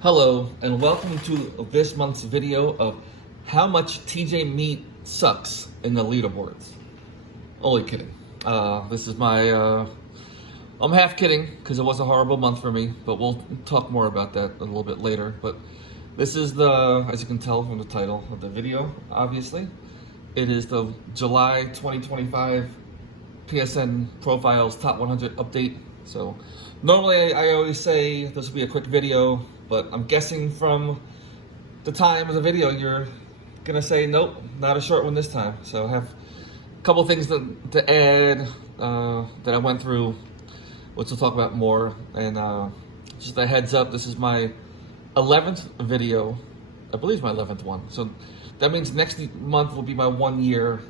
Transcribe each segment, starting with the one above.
Hello, and welcome to this month's video of how much TJ Meat sucks in the leaderboards. Only kidding. This is my, I'm half kidding because it was a horrible month for me, but we'll talk more about that a little bit later. But this is as you can tell from the title of the video, obviously, it is the July 2025 PSN Profiles Top 100 update. So normally I always say this will be a quick video, but I'm guessing from the time of the video, you're gonna say, nope, not a short one this time. So I have a couple things to add that I went through, which we'll talk about more. And just a heads up, this is my 11th video. I believe my 11th one. So that means next month will be my 1 year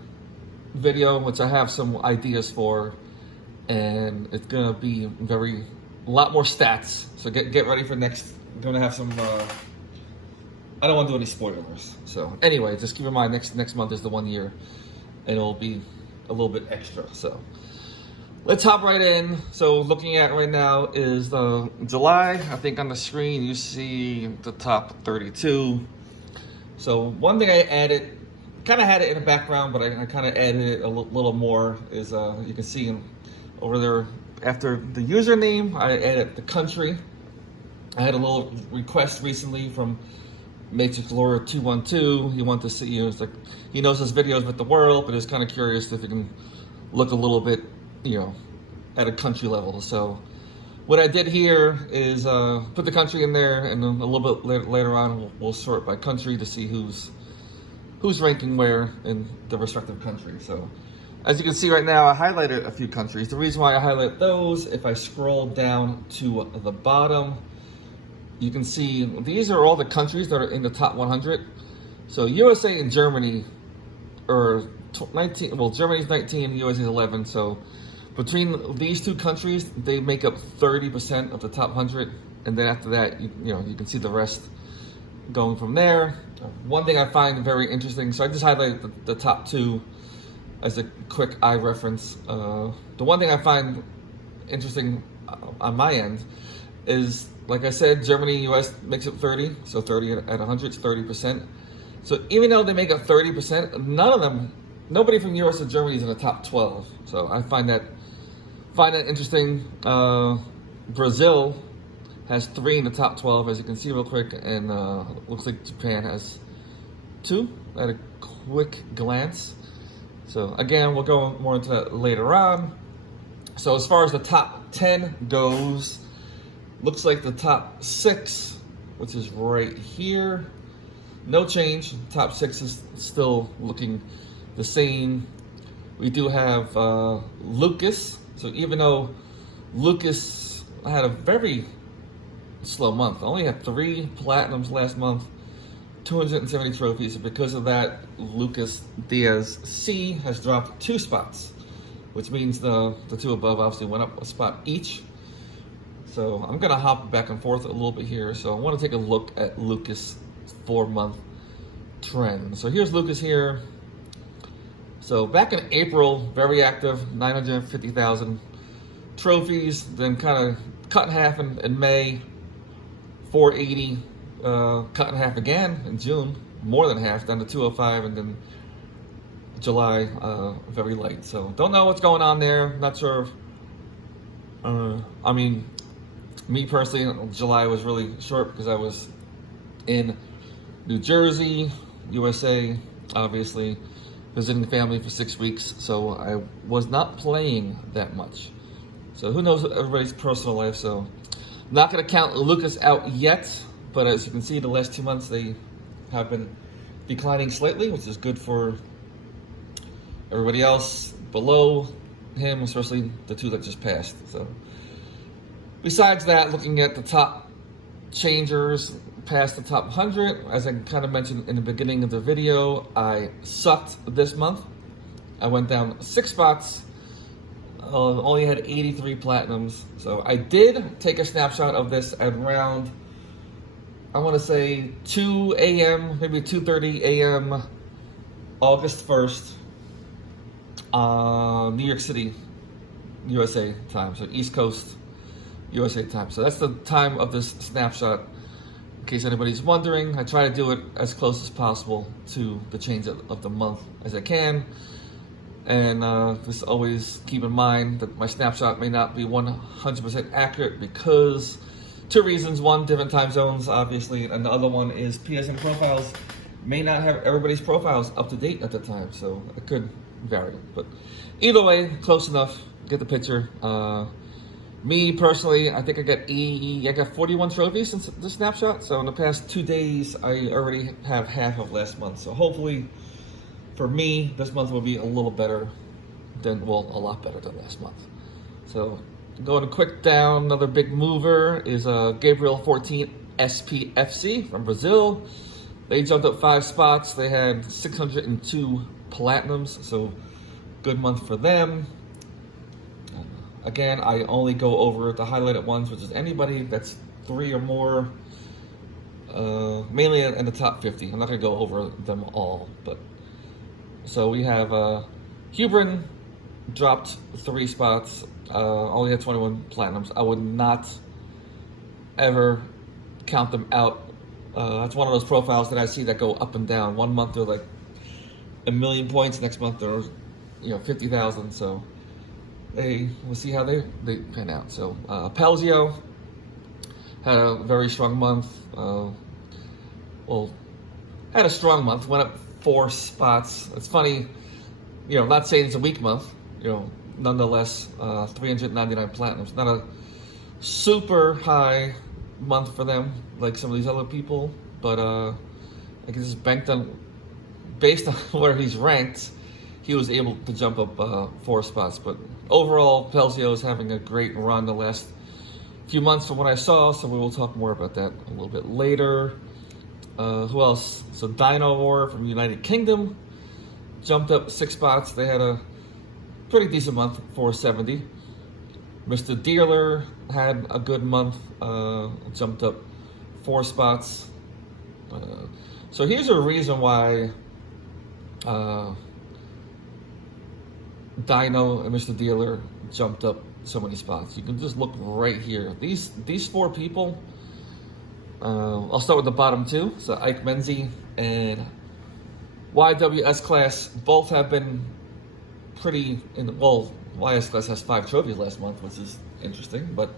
video, which I have some ideas for. And it's gonna be a lot more stats. So get ready for next. I'm gonna have some. I don't want to do any spoilers. So anyway, just keep in mind next month is the 1 year, and it'll be a little bit extra. So let's hop right in. So looking at right now is July. I think on the screen you see the top 32. So one thing I added, kind of had it in the background, but I kind of added it a little more. Is you can see over there after the username, I added the country. I had a little request recently from Matrix Lore 212. He wanted to see, it's like he knows his videos with the world, but is kind of curious if he can look a little bit, at a country level. So what I did here is put the country in there, and then a little bit later on we'll sort by country to see who's ranking where in the respective country. So as you can see right now, I highlighted a few countries. The reason why I highlight those, if I scroll down to the bottom, you can see these are all the countries that are in the top 100. So USA and Germany are 19. Well, Germany's 19, USA's 11. So between these two countries, they make up 30% of the top 100. And then after that, you can see the rest going from there. One thing I find very interesting, so I just highlighted the top two as a quick eye reference. The one thing I find interesting on my end is, like I said, Germany, US makes up 30, so 30 at 100 is 30%. So even though they make up 30%, nobody from US or Germany is in the top 12. So I find that interesting. Brazil has 3 in the top 12, as you can see real quick, and looks like Japan has 2 at a quick glance. So again, we'll go more into that later on. So as far as the top 10 goes, looks like the top 6, which is right here, no change. Top 6 is still looking the same. We do have Lucas. So even though Lucas had a very slow month, only had 3 platinums last month, 270 trophies. And because of that, Lucas Diaz C has dropped 2 spots, which means the two above obviously went up a spot each. So I'm gonna hop back and forth a little bit here. So I want to take a look at Lucas 4-month trend. So here's Lucas here. So back in April, very active, 950,000 trophies. Then kind of cut in half in May, 480. Cut in half again in June, more than half, down to 205, and then July, very light. So don't know what's going on there. Not sure. I mean, me personally, July was really short because I was in New Jersey, USA, obviously, visiting family for 6 weeks. So I was not playing that much. So who knows everybody's personal life. So not going to count Lucas out yet. But as you can see, the last 2 months, they have been declining slightly, which is good for everybody else below him, especially the 2 that just passed. So besides that, looking at the top changers past the top 100, as I kind of mentioned in the beginning of the video, I sucked this month. I went down 6 spots, only had 83 platinums. So I did take a snapshot of this at around, I want to say 2 a.m., maybe 2:30 a.m., August 1st, New York City, USA time. So East Coast USA time. So that's the time of this snapshot. case anybody's wondering, I try to do it as close as possible to the change of the month as I can. And just always keep in mind that my snapshot may not be 100% accurate because two reasons. One, different time zones, obviously, and the other one is PSN profiles may not have everybody's profiles up to date at the time, so it could vary. But either way, close enough. Get the picture. Me personally, I think I got 41 trophies since the snapshot. So in the past 2 days, I already have half of last month. So hopefully, for me, this month will be a little better than, well, a lot better than last month. So going quick down, another big mover is Gabriel 14 SPFC from Brazil. They jumped up 5 spots. They had 602 platinums, so good month for them. Again, I only go over the highlighted ones, which is anybody that's 3 or more, mainly in the top 50. I'm not going to go over them all, but so we have Hubrin dropped 3 spots, only had 21 platinums. I would not ever count them out. That's one of those profiles that I see that go up and down. One month they're like 1 million points, next month they're 50,000. So we'll see how they pan out. So Pelzio had a very strong month. Well, had a strong month. Went up 4 spots. It's funny, not saying it's a weak month. Nonetheless, 399 platinums. Not a super high month for them like some of these other people, but I guess it's banked on, based on where he's ranked, he was able to jump up 4 spots. But overall, Pelzio is having a great run the last few months from what I saw, so we will talk more about that a little bit later. Who else? So Dino War from United Kingdom jumped up 6 spots. They had a pretty decent month, 470. Mr. Dealer had a good month, jumped up 4 spots. So here's a reason why Dino and Mr. Dealer jumped up so many spots. You can just look right here. These 4 people, I'll start with the bottom 2. So Ike Menzie and YWS Class both have been pretty well, YS Class has 5 trophies last month, which is interesting, but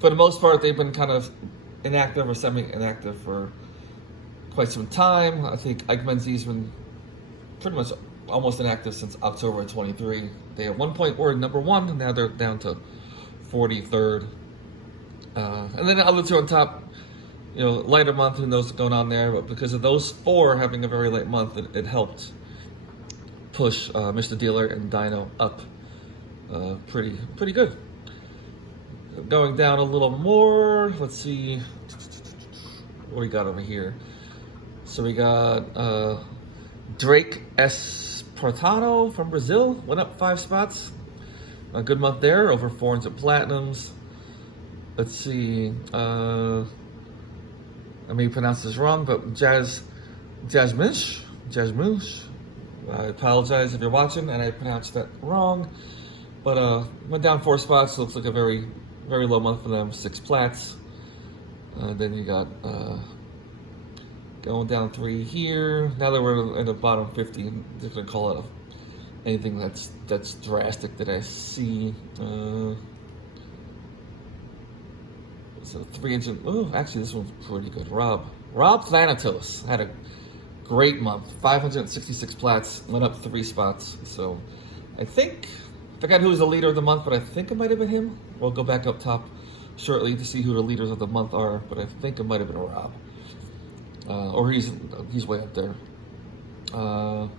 for the most part, they've been kind of inactive or semi-inactive for quite some time. I think Ike Menzie's been pretty much almost inactive since October 23. They at one point were number 1, and now they're down to 43rd. And then the other 2 on top, lighter month, who knows what's going on there, but because of those 4 having a very light month, it helped push Mr. Dealer and Dino up pretty good. Going down a little more, let's see what we got over here. So we got Drake Espartano from Brazil, went up 5 spots. A good month there, over 400 platinums. Let's see, I may pronounce this wrong, but Jasmush. I apologize if you're watching and I pronounced that wrong. But went down 4 spots. Looks like a very, very low month for them. 6 plats. Then you got going down 3 here. Now that we're in the bottom 50, I'm just gonna call it anything that's drastic that I see. So 300. Oh, actually, this one's pretty good. Rob Thanatos had a great month. 566 plats. Went up 3 spots. So I forgot who was the leader of the month, but I think it might have been him. We'll go back up top shortly to see who the leaders of the month are, but I think it might have been Rob. Or he's way up there. So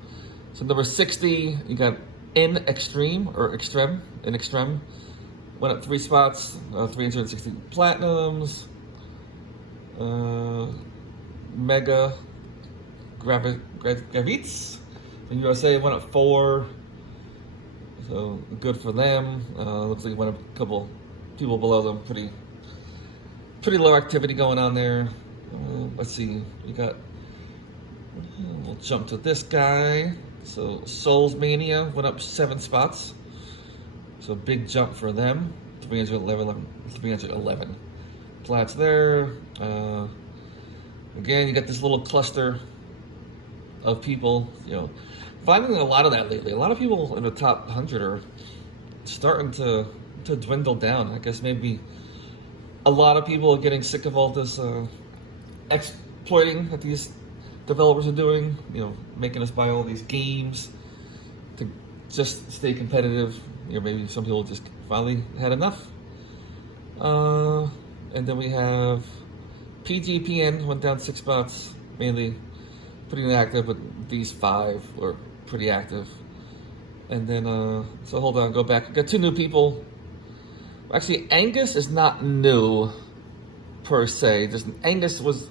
number 60, you got In Extreme. Went up 3 spots, 360 platinums. Mega Gravitz from USA went up 4. So good for them. Looks like you went up a couple people below them. Pretty low activity going on there. Let's see. We'll jump to this guy. So Souls Mania went up 7 spots. So big jump for them. 311 plats there. Again, you got this little cluster of people, finding a lot of that lately. A lot of people in the top 100 are starting to dwindle down. I guess maybe a lot of people are getting sick of all this exploiting that these developers are doing, making us buy all these games to just stay competitive. Maybe some people just finally had enough. And then we have PGPN went down 6 spots, mainly pretty inactive, but these 5 were pretty active. And then, so hold on, go back. We got 2 new people. Actually, Angus is not new per se. Just Angus was,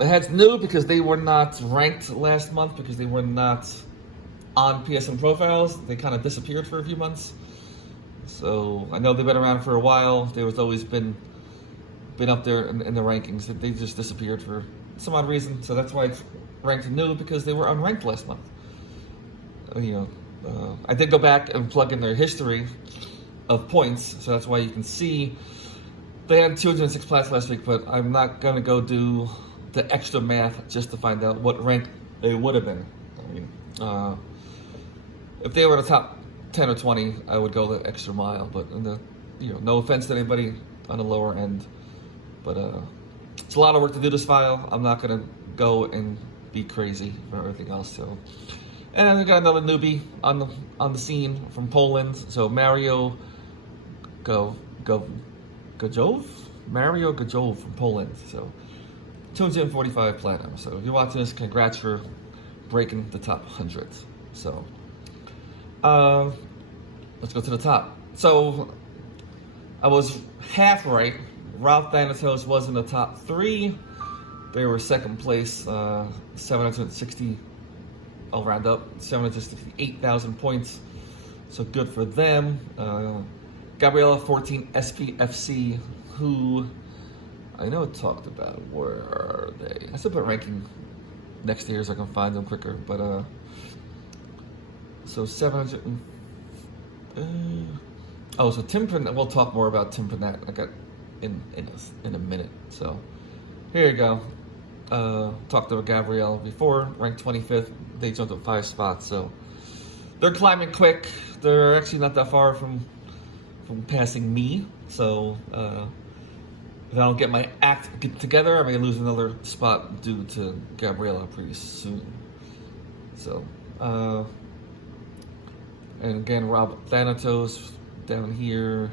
it's new because they were not ranked last month because they were not on PSN profiles. They kind of disappeared for a few months. So I know they've been around for a while. There was always been up there in the rankings. They just disappeared for some odd reason. So that's why it's ranked new, because they were unranked last month. I did go back and plug in their history of points, so that's why you can see they had 206 plats last week, but I'm not going to go do the extra math just to find out what rank they would have been. If they were in the top 10 or 20, I would go the extra mile, but no offense to anybody on the lower end, but it's a lot of work to do this file. I'm not going to go and be crazy for everything else. So, and we got another newbie on the scene from Poland. So Mario Gajov from Poland. So 245 platinum. So if you're watching this, congrats for breaking the top 100. So let's go to the top. So I was half right. Ralph Thanatos was in the top 3. They were second place, 760. I'll round up, 768,000 points. So good for them. Gabriella 14 SPFC, who I know talked about. Where are they? I should put ranking next year so I can find them quicker. But so 700. So Tim Pernat. We'll talk more about Tim Pernat. I got in a minute. So here you go. Talked to Gabrielle before, ranked 25th. They jumped up 5 spots, so they're climbing quick. They're actually not that far from passing me. So if I don't get my act together, I may lose another spot due to Gabriella pretty soon. So and again, Rob Thanatos down here.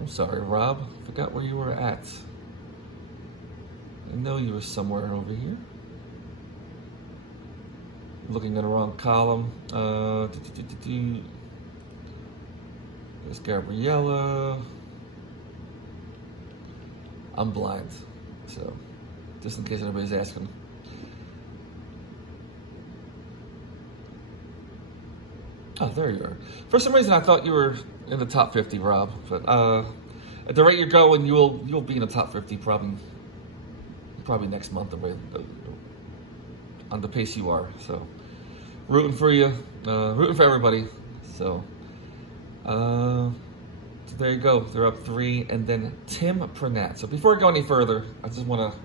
I'm sorry, Rob. Forgot where you were at. I know you were somewhere over here. Looking at the wrong column. There's Gabriella. I'm blind, so just in case anybody's asking. Oh, there you are. For some reason, I thought you were in the top 50, Rob. But at the rate you're going, you'll be in the top 50 probably next month. On the pace you are, so rooting for you, rooting for everybody. So there you go. They're up 3, and then Tim Pernat. So before I go any further, I just want to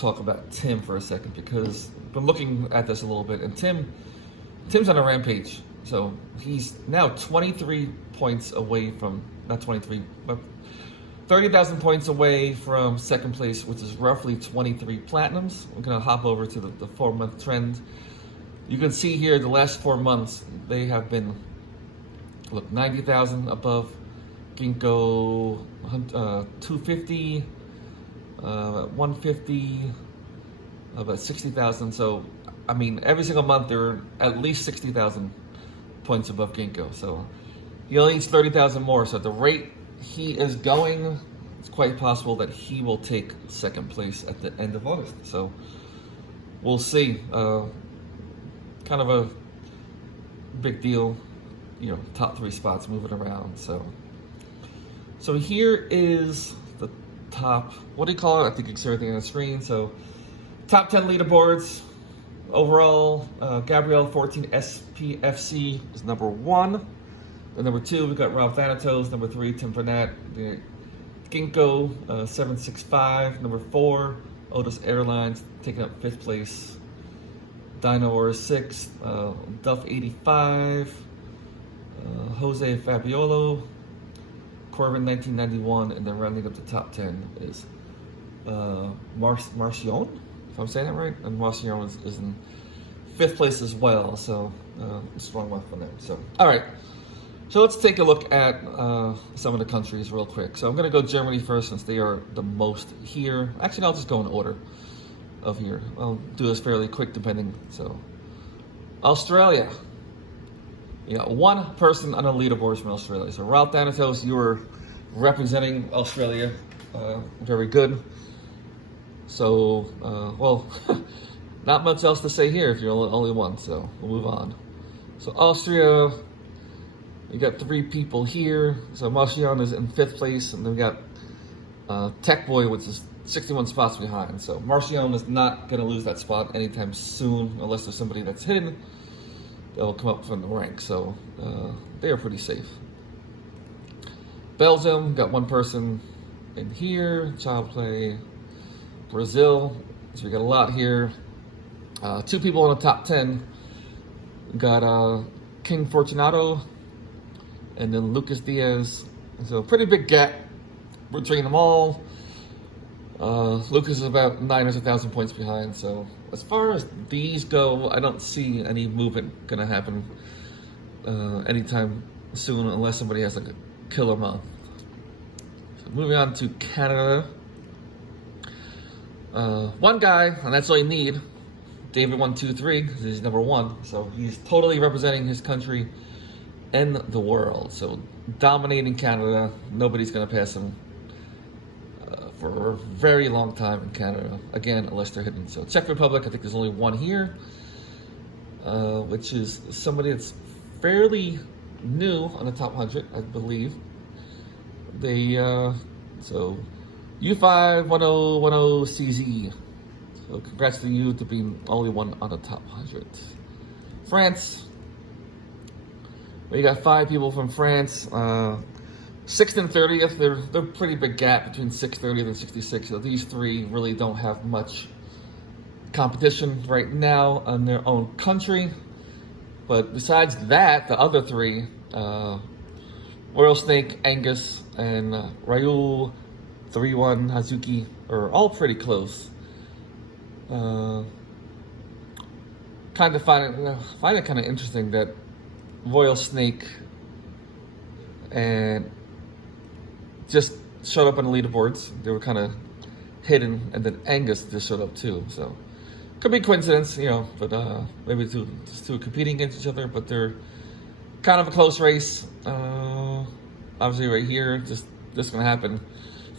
talk about Tim for a second, because I've been looking at this a little bit, and Tim's on a rampage. So he's now 23 points away from, not 23, but 30,000 points away from second place, which is roughly 23 platinums. We're going to hop over to the 4-month trend. You can see here the last 4 months, they have been, look, 90,000 above Ginkgo, 250, 150, about 60,000. So, I mean, every single month they're at least 60,000 points above Ginkgo. So he only needs 30,000 more. So at the rate he is going, it's quite possible that he will take second place at the end of August. So we'll see. Kind of a big deal, top 3 spots moving around. So here is the top, what do you call it? I think you can see everything on the screen. So top 10 leaderboards. Overall, Gabrielle 14 SPFC is number 1. Then number 2, we got Rob Thanatos. Number 3, Tim Pernat. Ginkgo 765, number 4. Otis Airlines taking up 5th place. Dynawar 6th. Duff 85. Jose Fabiolo. Corbin 1991, and then rounding up the top 10 is Marcion, if I'm saying that right. And Marcion is in 5th place as well, so a strong one for them. So, all right. So let's take a look at some of the countries real quick. So I'm going to go Germany first since they are the most here. Actually, I'll just go in order of here. I'll do this fairly quick depending. So Australia. You got one person on the leaderboards from Australia. So Ralph Danatos, you were representing Australia. Very good. So, well, not much else to say here if you're only one. So we'll move on. So Austria. You got 3 people here. So Marcion is in 5th place, and then we got Tech Boy, which is 61 spots behind. So Marcion is not going to lose that spot anytime soon, unless there's somebody that's hidden that will come up from the rank. So they are pretty safe. Belgium got 1 person in here. Child play. Brazil, so we got a lot here. 2 people in the top 10. We got King Fortunato. And then Lucas Diaz. So a pretty big gap between them all. Lucas is about 900,000 points behind. So as far as these go, I don't see any movement gonna happen anytime soon unless somebody has like a killer month. So moving on to Canada. One guy, and that's all you need. David 123, because he's number 1. So he's totally representing his country and the world. So dominating Canada. Nobody's going to pass him for a very long time in Canada. Again, unless they're hidden. So Czech Republic, I think there's only 1 here, which is somebody that's fairly new on the top 100, I believe. They, so U51010CZ. So congrats to you to being only 1 on the top 100. France. We got 5 people from France. 6th and 30th, they're pretty big gap between 6th, 30th, and 66. So these 3 really don't have much competition right now on their own country. But besides that, the other 3, Royal Snake, Angus, and Ryul 3-1 Hazuki are all pretty close. Kind of find it kind of interesting that Royal Snake and just showed up on the leaderboards. They were kind of hidden, and then Angus just showed up too. So could be coincidence, you know, but maybe two competing against each other. But they're kind of a close race. Obviously, right here, this is gonna happen.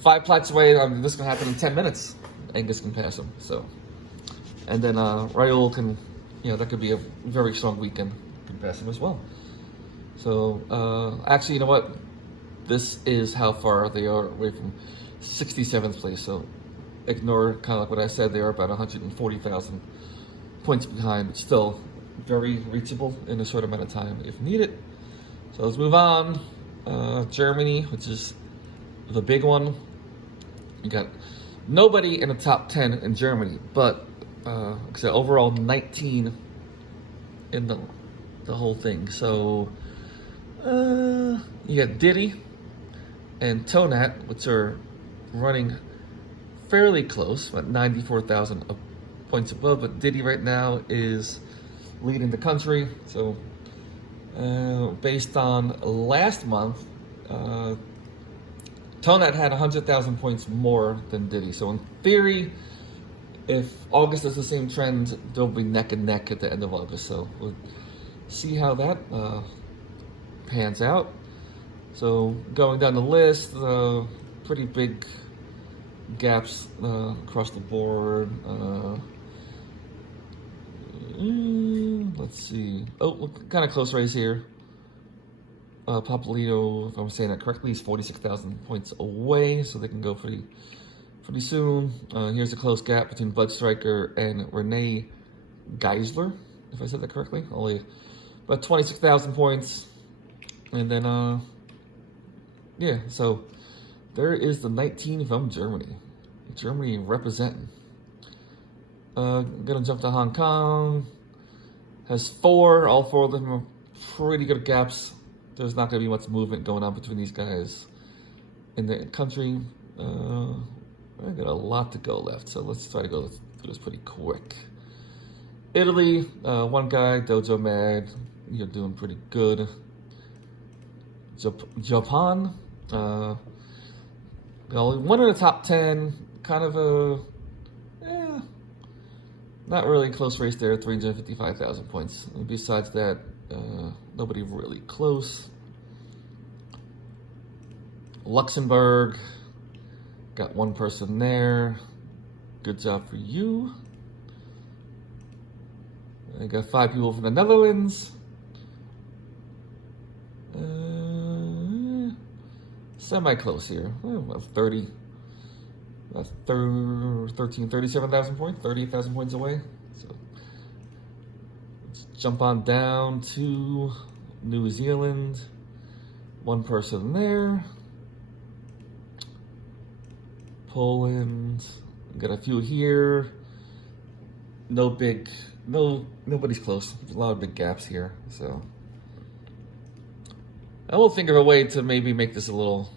5 plots away. This is gonna happen in 10 minutes. Angus can pass him. So, and then Raul can, you know, that could be a very strong weekend. Can pass him as well. So actually, you know what? This is how far they are away from 67th place. So ignore kind of like what I said. They are about 140,000 points behind, but still very reachable in a short amount of time if needed. So let's move on. Germany, which is the big one. You got nobody in the top 10 in Germany, but like I said, overall 19 in the whole thing. So you got Diddy and Tonat, which are running fairly close, about 94,000 points above. But Diddy right now is leading the country. So based on last month, Tonat had 100,000 points more than Diddy. So in theory, if August is the same trend, they'll be neck and neck at the end of August. So we'll see how that pans out. So going down the list, pretty big gaps across the board. Let's see. Oh, kind of close race here. Papolito, if I'm saying that correctly, is 46,000 points away, so they can go pretty soon. Here's a close gap between Bud Striker and Renee Geisler, if I said that correctly. Only about 26,000 points. And then, yeah, so there is the 19 from Germany. Germany representing. Gonna jump to Hong Kong. Has 4. All 4 of them are pretty good gaps. There's not gonna be much movement going on between these guys in the country. I got a lot to go left, so let's try to go through this pretty quick. Italy, 1 guy, Dojo Mag, you're doing pretty good. Japan, only 1 in the top 10, kind of not really close race there, 355,000 points. And besides that, nobody really close. Luxembourg, got 1 person there. Good job for you. I got 5 people from the Netherlands. Semi-close here. About 30. That's 37,000 points, 38,000 points away. So let's jump on down to New Zealand. 1 person there. Poland, got a few here. Nobody's close. There's a lot of big gaps here, so I will think of a way to maybe make this a little.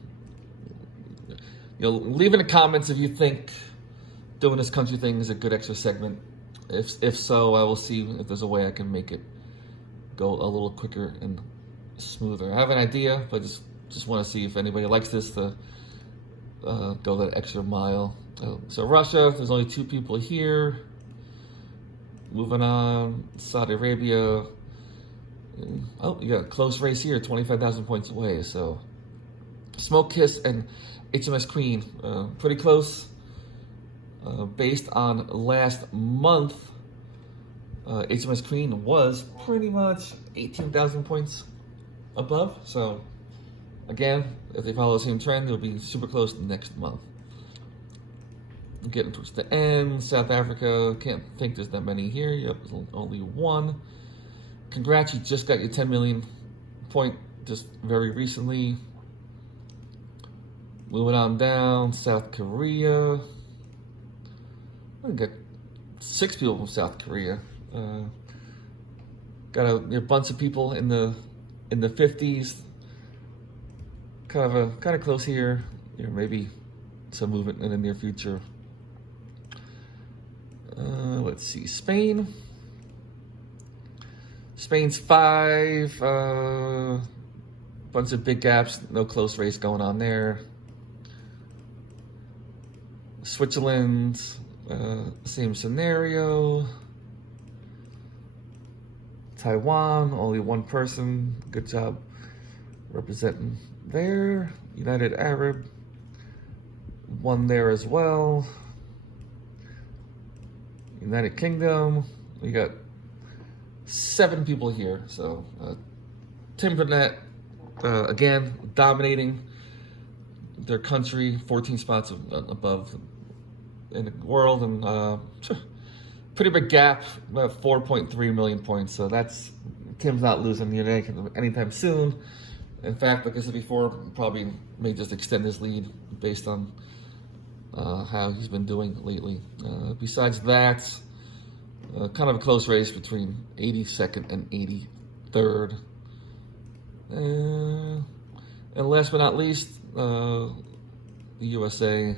Leave in the comments if you think doing this country thing is a good extra segment. If so, I will see if there's a way I can make it go a little quicker and smoother. I have an idea, but just want to see if anybody likes this to go that extra mile. So Russia, there's only 2 people here. Moving on, Saudi Arabia. Oh, you got a close race here, 25,000 points away. So Smoke Kiss and HMS Queen, pretty close. Based on last month, HMS Queen was pretty much 18,000 points above. So again, if they follow the same trend, it'll be super close next month. Getting towards the end. South Africa, can't think there's that many here. Yep, there's only 1. Congrats, you just got your 10 million point just very recently. Moving on down, South Korea. We got 6 people from South Korea. Got a bunch of people in the 50s. Kind of close here. Maybe some movement in the near future. Let's see, Spain. Spain's 5. Bunch of big gaps. No close race going on there. Switzerland, same scenario. Taiwan, only 1 person. Good job representing there. United Arab, 1 there as well. United Kingdom, we got 7 people here. So Tim Burnett, again, dominating their country, 14 spots above in the world, and pretty big gap, about 4.3 million points. So that's, Tim's not losing anytime soon. In fact, like I said before, probably may just extend his lead based on how he's been doing lately. Besides that, kind of a close race between 82nd and 83rd. And last but not least, the USA.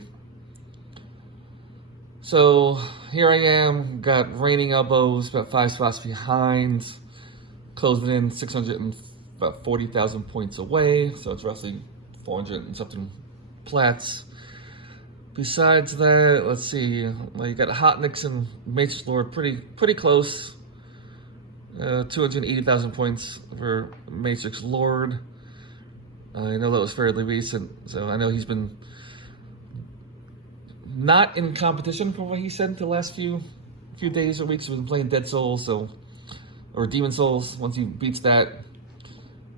So here I am, got Raining Elbows, about 5 spots behind, closing in 640,000 points away, so it's roughly 400 and something plats. Besides that, let's see, you got Hot Nicks and Matrix Lord pretty close. 280,000 points for Matrix Lord. I know that was fairly recent, so I know he's been not in competition from what he said the last few days or weeks. He's been playing Dead Souls, or Demon Souls. Once he beats that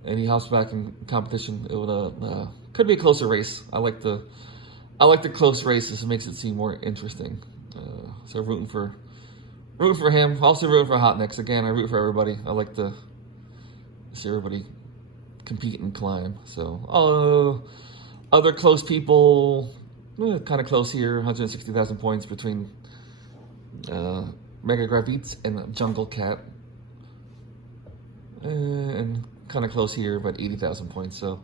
and he hops back in competition, it would could be a closer race. I like the close races. It makes it seem more interesting. So rooting for him. Also rooting for Hot Nicks. Again, I root for everybody. I like to see everybody compete and climb. So Other close people, kind of close here, 160,000 points between Mega Gravitz and Jungle Cat. And kind of close here, about 80,000 points. So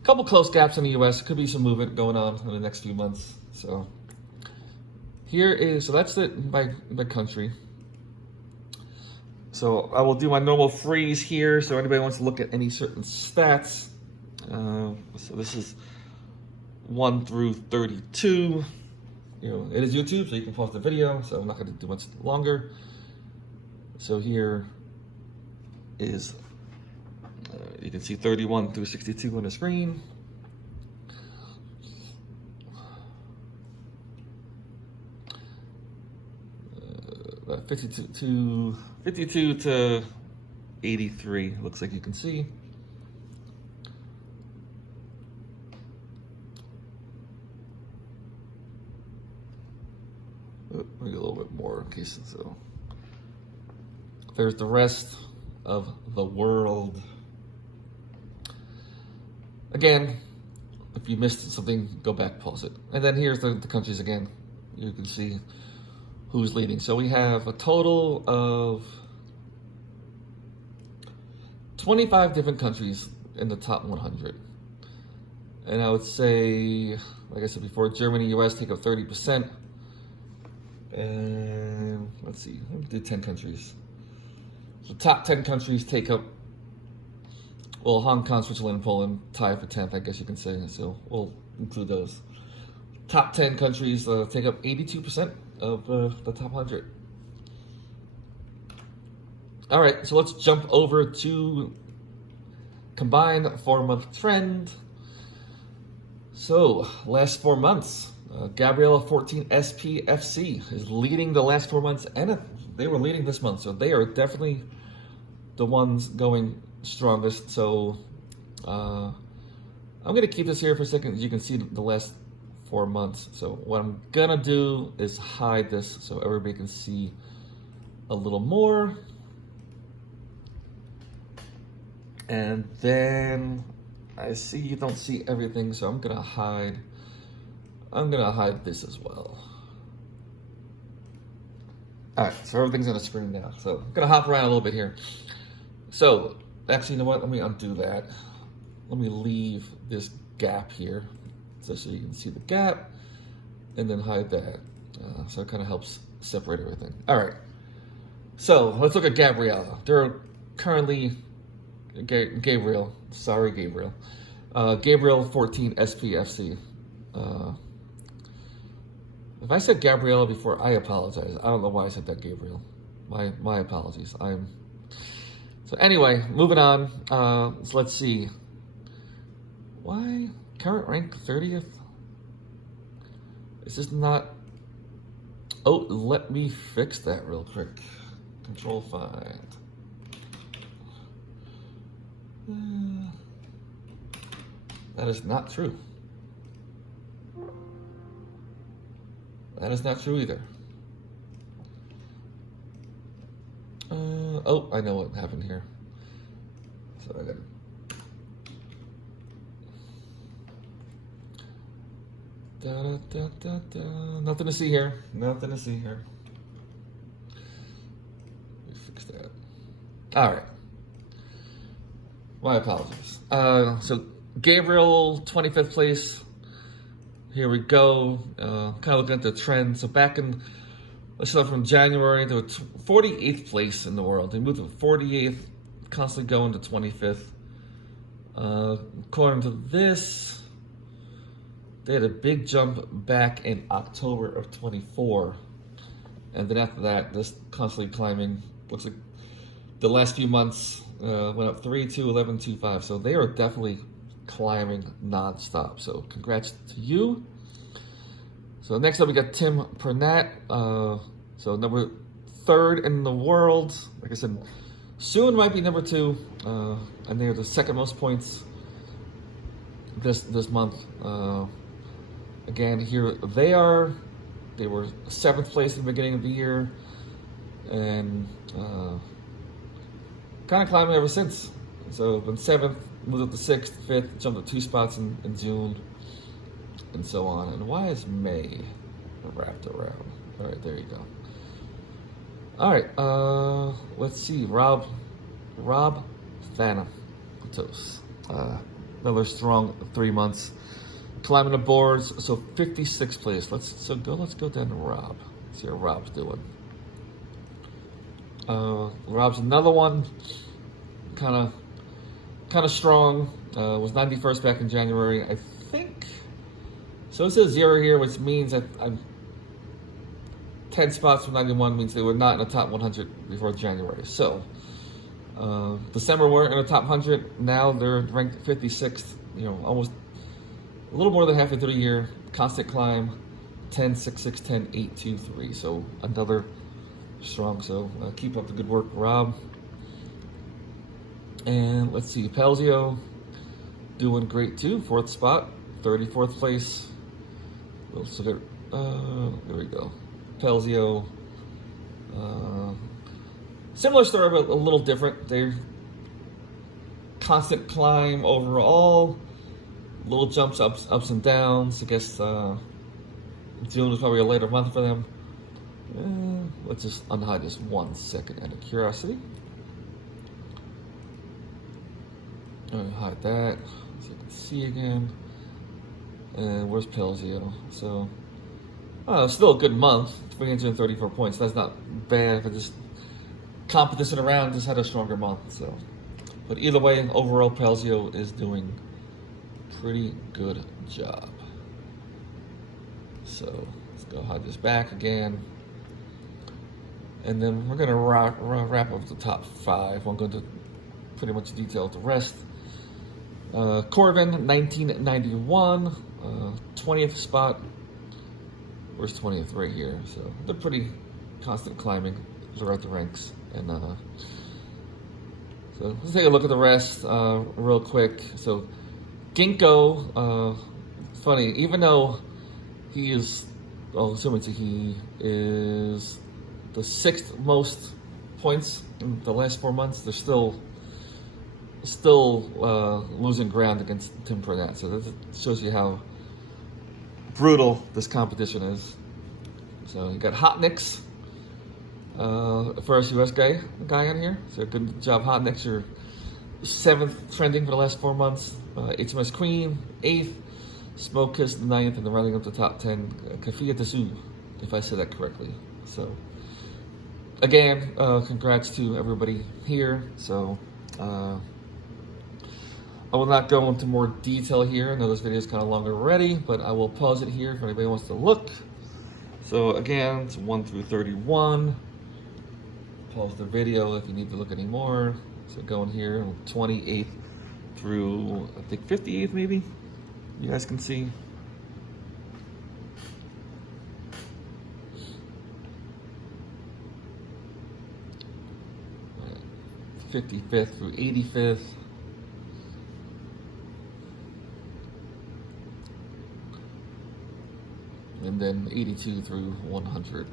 a couple close gaps in the US. Could be some movement going on in the next few months. So here is, so that's it by country. So I will do my normal freeze here. So anybody wants to look at any certain stats. So this is 1 through 32. You know, it is YouTube, so you can pause the video. So I'm not going to do much longer. So here is, you can see 31 through 62 on the screen. Uh, 52 to 83, looks like you can see. Maybe a little bit more in case so. There's the rest of the world. Again, if you missed something, go back, pause it. And then here's the countries again. You can see who's leading. So we have a total of 25 different countries in the top 100. And I would say, like I said before, Germany, US take up 30%. And let's see, let me do 10 countries. So top 10 countries take up, well, Hong Kong, Switzerland, and Poland tie for 10th, I guess you can say. So we'll include those. Top 10 countries take up 82% of the top 100. All right, so let's jump over to combined 4-month trend. So last 4 months, Gabriella 14 SPFC is leading the last 4 months, and they were leading this month, so they are definitely the ones going strongest. So I'm gonna keep this here for a second. As you can see the last 4 months. So what I'm gonna do is hide this so everybody can see a little more. And then I see you don't see everything, so I'm gonna hide this as well. All right, so everything's on the screen now. So I'm gonna hop around a little bit here. So actually, you know what? Let me undo that. Let me leave this gap here, so you can see the gap, and then hide that. So it kind of helps separate everything. All right. So let's look at Gabriella. There are currently Gabriel. Sorry, Gabriel. Gabriel 14 SPFC. If I said Gabriella before, I apologize. I don't know why I said that, Gabriel. My apologies. So anyway, moving on. So let's see. Why current rank 30th? Is this not? Oh, let me fix that real quick. Control find. That is not true. That is not true either. Oh, I know what happened here. So I got nothing to see here. Nothing to see here. Let me fix that. All right. My apologies. So Gabriel, 25th place. Here we go. Kind of looking at the trend. So back in, let's start from January, they were 48th place in the world. They moved to 48th, constantly going to 25th. According to this, they had a big jump back in October of 24. And then after that, just constantly climbing. Looks like the last few months went up 3, 2, 11, 2, 5. So they are definitely climbing nonstop. So congrats to you. So next up we got Tim Pernat. So number 3rd in the world. Like I said, soon might be number 2. And they're the second most points this month. Again, here they are. They were 7th place in the beginning of the year, and kind of climbing ever since. So been 7th, moved up to 6th, 5th, jumped up 2 spots in June, and so on. And why is May wrapped around? All right, there you go. All right, let's see. Rob Thanatos. Another strong 3 months. Climbing the boards, so 56th place. Let's go down to Rob. See how Rob's doing. Rob's another one, kind of strong. Was 91st back in January, I think. So it says 0 here, which means that I'm 10 spots from 91 means they were not in the top 100 before January. So December weren't in the top 100. Now they're ranked 56th. You know, almost a little more than halfway through the year. Constant climb, 10, 6, 6, 10, 8, 2, 3. So another strong. So keep up the good work, Rob. And let's see, Pelzio doing great too. 4th spot, 34th place. Let's look at, there we go. Pelzio. Similar story, but a little different. They're constant climb overall. Little jumps, ups and downs. I guess June was probably a later month for them. Let's just unhide this 1 second out of curiosity. Hide that so you can see again. And where's Pelzio? So, still a good month. 334 points. That's not bad if I just competition around. Just had a stronger month. So, but either way, overall, Pelzio is doing pretty good job. So let's go hide this back again. And then we're gonna wrap up the top 5. I'm going to pretty much detail the rest. Corbin, 1991, 20th spot. Where's 20th? Right here. So they're pretty constant climbing throughout the ranks. And so let's take a look at the rest real quick. So Ginkgo, funny, even though he is, assuming he is the 6th most points in the last 4 months, they're still losing ground against Tim Pernat. So that shows you how brutal this competition is. So you got Hotnix, first US guy on here. So good job, Hotnix. You're 7th trending for the last 4 months. HMS Queen, 8th. Smoke Kiss, 9th, and then rounding up the top 10. Kafia Tasu, if I said that correctly. So again, congrats to everybody here. So I will not go into more detail here. I know this video is kind of long already, but I will pause it here if anybody wants to look. So again, it's 1 through 31. Pause the video if you need to look anymore. So going here, 28th through, I think 58th maybe. You guys can see. Right. 55th through 85th. And then 82 through 100.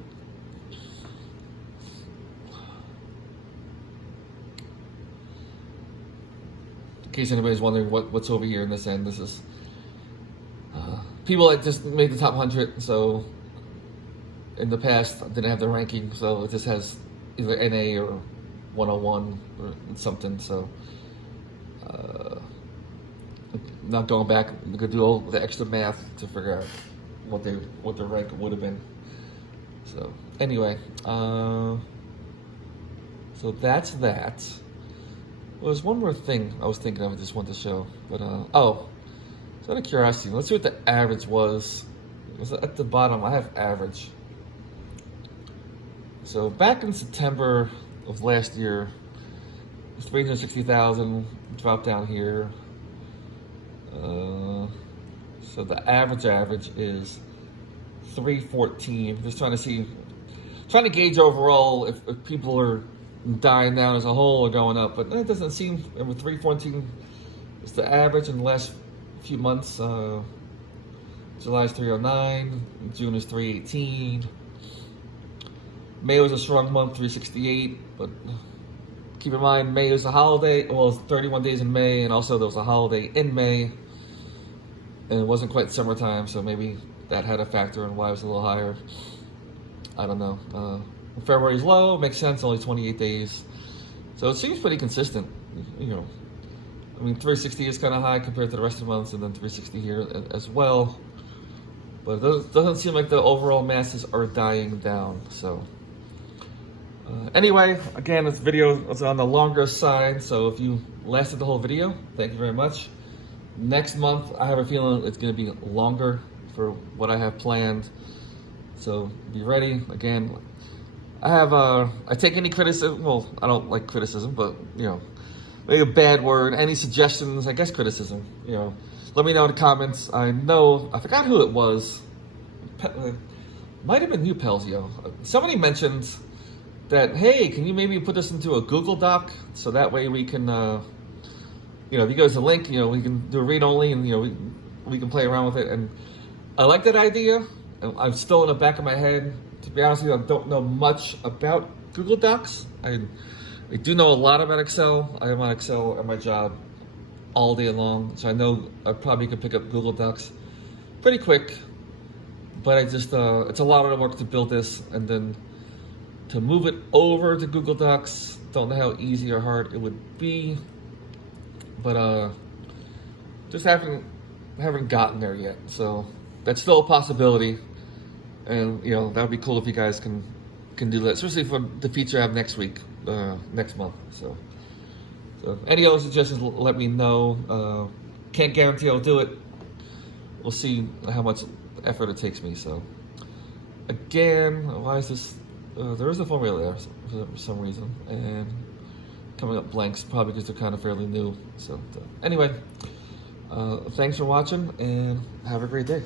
In case anybody's wondering what's over here in this end, this is people that just made the top 100. So in the past didn't have the ranking, so it just has either NA or 101 or something. So not going back, we could do all the extra math to figure out what their rank would have been. So anyway, so that's that. Well, there's one more thing I was thinking of. I just wanted to show, but so out of curiosity, let's see what the average was. It was at the bottom. I have average. So back in September of last year, it was 360,000. Dropped down here. So the average is 314. Just trying to gauge overall if people are dying down as a whole or going up, but it doesn't seem. With 314 is the average in the last few months. July is 309, June is 318. May was a strong month, 368, but keep in mind, May is a holiday. Well, it's 31 days in May, and also there was a holiday in May, and it wasn't quite summertime, so maybe that had a factor in why it was a little higher. I don't know. February's low, makes sense, only 28 days. So it seems pretty consistent, you know. I mean, 360 is kind of high compared to the rest of the months, and then 360 here as well. But it doesn't seem like the overall masses are dying down, so. Anyway, again, this video was on the longer side, so if you lasted the whole video, thank you very much. Next month, I have a feeling it's going to be longer for what I have planned, so be ready. Again, I take any criticism. Well, I don't like criticism, but you know, maybe a bad word. Any suggestions? I guess criticism. You know, let me know in the comments. I forgot who it was. Might have been you, Pelzio. Somebody mentioned that, hey, can you maybe put this into a Google Doc so that way we can, you know, if you go to the link, you know, we can do a read only, and you know, we can play around with it. And I like that idea. I'm still in the back of my head. To be honest with you, I don't know much about Google Docs. I do know a lot about Excel. I am on Excel at my job all day long, so I know I probably could pick up Google Docs pretty quick. But I just, it's a lot of work to build this, and then to move it over to Google Docs. Don't know how easy or hard it would be, but just haven't gotten there yet. So that's still a possibility, and you know, that would be cool if you guys can do that, especially for the feature I have next week, next month. So any other suggestions, let me know. Can't guarantee I'll do it. We'll see how much effort it takes me. So again, why is this? There is a formula there for some reason, and coming up blanks, probably because they're kind of fairly new. So anyway, thanks for watching, and have a great day.